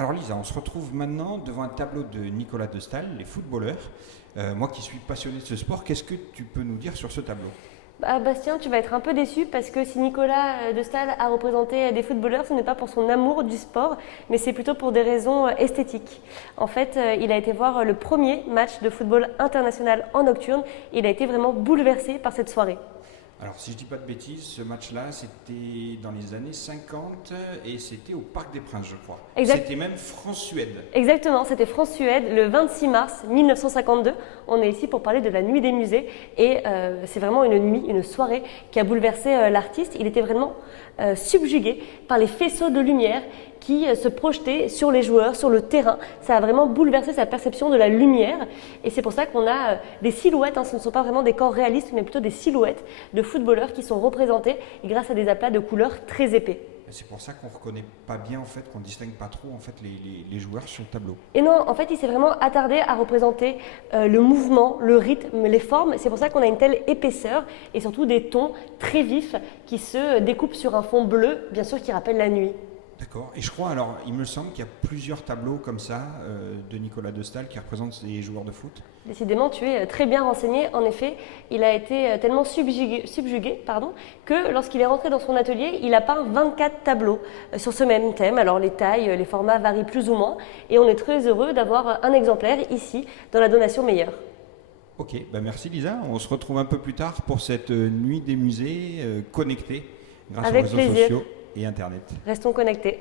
Alors Lisa, on se retrouve maintenant devant un tableau de Nicolas de Staël, les footballeurs. Moi qui suis passionné de ce sport, qu'est-ce que tu peux nous dire sur ce tableau? Bastien, tu vas être un peu déçu parce que si Nicolas de Staël a représenté des footballeurs, ce n'est pas pour son amour du sport, mais c'est plutôt pour des raisons esthétiques. En fait, il a été voir le premier match de football international en nocturne et il a été vraiment bouleversé par cette soirée. Alors si je dis pas de bêtises, ce match-là c'était dans les années 50 et c'était au Parc des Princes je crois. C'était même France-Suède. Exactement, c'était France-Suède le 26 mars 1952. On est ici pour parler de la nuit des musées et c'est vraiment une nuit, une soirée qui a bouleversé l'artiste. Il était vraiment subjugué par les faisceaux de lumière qui se projetaient sur les joueurs, sur le terrain. Ça a vraiment bouleversé sa perception de la lumière et c'est pour ça qu'on a des silhouettes, ce ne sont pas vraiment des corps réalistes mais plutôt des silhouettes de footballeurs qui sont représentés grâce à des aplats de couleurs très épais. C'est pour ça qu'on ne reconnaît pas bien, en fait, qu'on ne distingue pas trop en fait, les joueurs sur le tableau. Et non, en fait, il s'est vraiment attardé à représenter le mouvement, le rythme, les formes. C'est pour ça qu'on a une telle épaisseur et surtout des tons très vifs qui se découpent sur un fond bleu, bien sûr, qui rappelle la nuit. D'accord. Et je crois, alors, il me semble qu'il y a plusieurs tableaux comme ça de Nicolas de Staël qui représentent les joueurs de foot. Décidément, tu es très bien renseigné. En effet, il a été tellement subjugué que lorsqu'il est rentré dans son atelier, il a peint 24 tableaux sur ce même thème. Alors les tailles, les formats varient plus ou moins et on est très heureux d'avoir un exemplaire ici dans la donation meilleure. Ok, merci Lisa. On se retrouve un peu plus tard pour cette nuit des musées connectée grâce aux réseaux sociaux et Internet. Restons connectés.